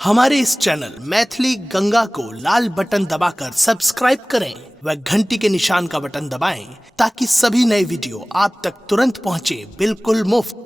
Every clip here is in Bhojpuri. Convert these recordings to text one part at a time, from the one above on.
हमारे इस चैनल मैथिली गंगा को लाल बटन दबाकर सब्सक्राइब करें व घंटी के निशान का बटन दबाएं ताकि सभी नए वीडियो आप तक तुरंत पहुंचे बिल्कुल मुफ्त।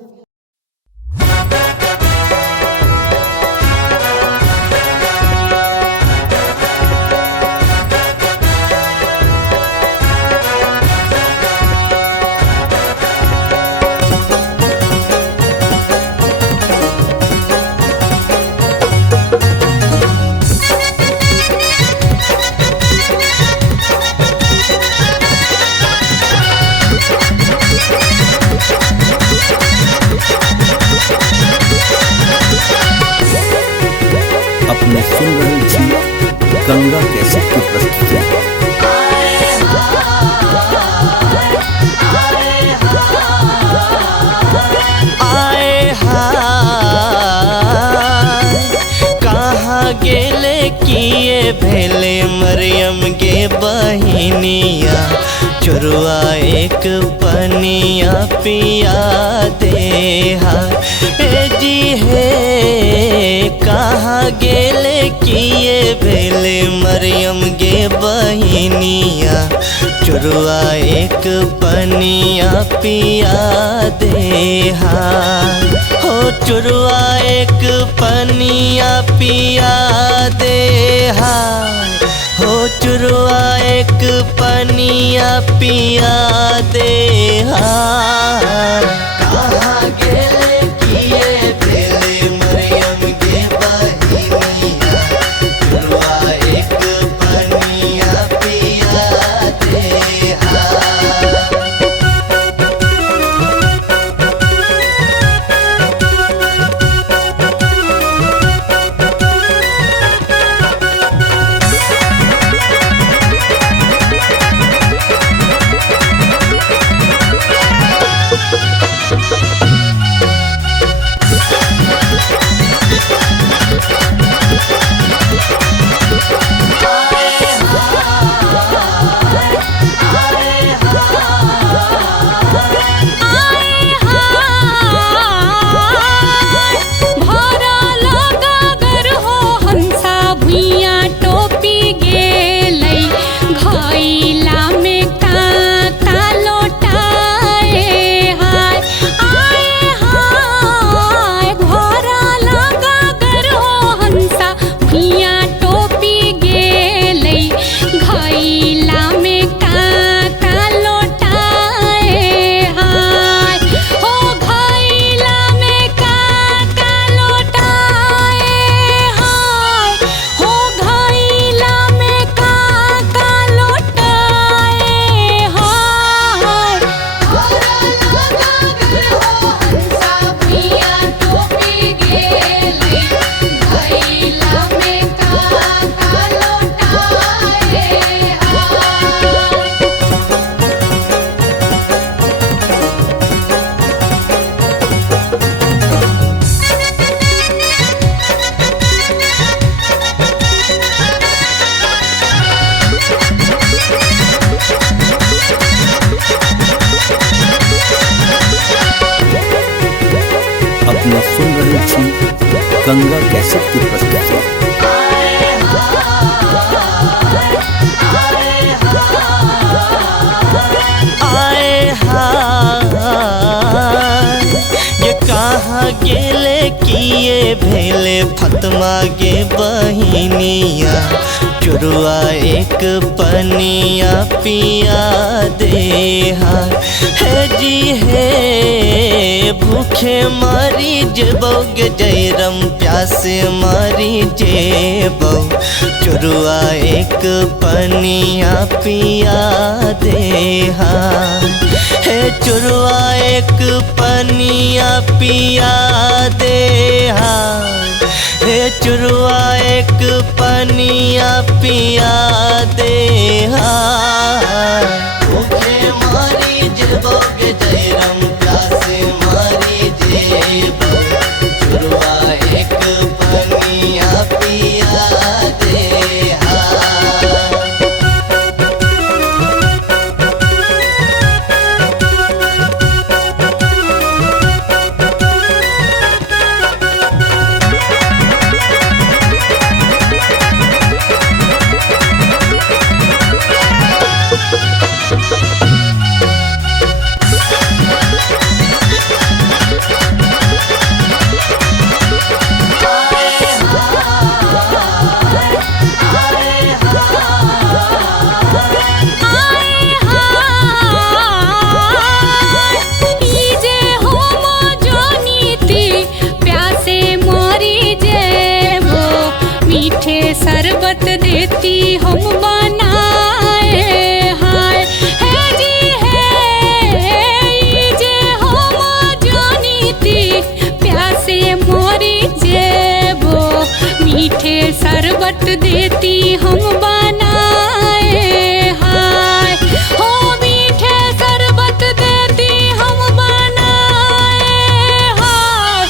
अपने सुन रहे छी गंगा कैसेट की प्रस्तुति। आए हाय कहाँ गेले किए भेले मरियम गे बहिनिया, चोरुआ एक पनिया पिया दे हाय जी हे। कहाँ गेले किए भेले मरियम गे बहिनिया, चोरुआ एक पनिया पिया दे हाय हो। चोरुआ एक पनिया पिया दे हाय हो। चोरुआ एक पनिया पिया दे हाय। कहाँ गेले किए भेले मरियम गे बहिनिया, चोरुआ एक पनिया पिया दे हाय। अपने सुन रहे छी गंगा कैसेट की प्रस्तुति। आए हाय ये कहाँ गेले किए भेले फतमा गे बहिनिया, चोरुआ एक पनिया पिया दे हाय हे जी हे। भूखे मारी जेबोगे जयरम, प्यासे मारी जेबो, चोरुआ एक पनिया पिया दे हाय हे। चोरुआ एक पनिया पिया दे हाय हे। चोरुआ एक पनिया पिया दे हाय। भूखे मारी जेबोगे जयरम, प्यासे मारी जेबो, चोरुआ एक पनिया पिया दे हाय। शरबत देती हम बनाए हाय हो मीठे शरबत देती हम बनाए हाय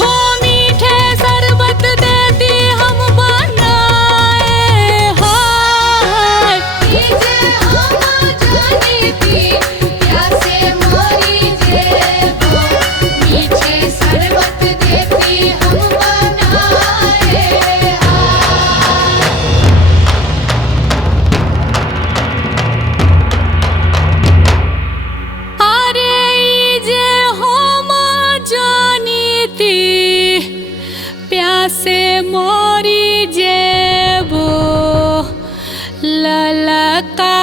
हो मीठे शरबत देती हम बनाए हाय मीठे हम जानी थी प्यासे मोरी जेबो मीठे शरबत देती हम बनाए अरे ई जे हम जानीती प्यासे मोरी जेबो ललका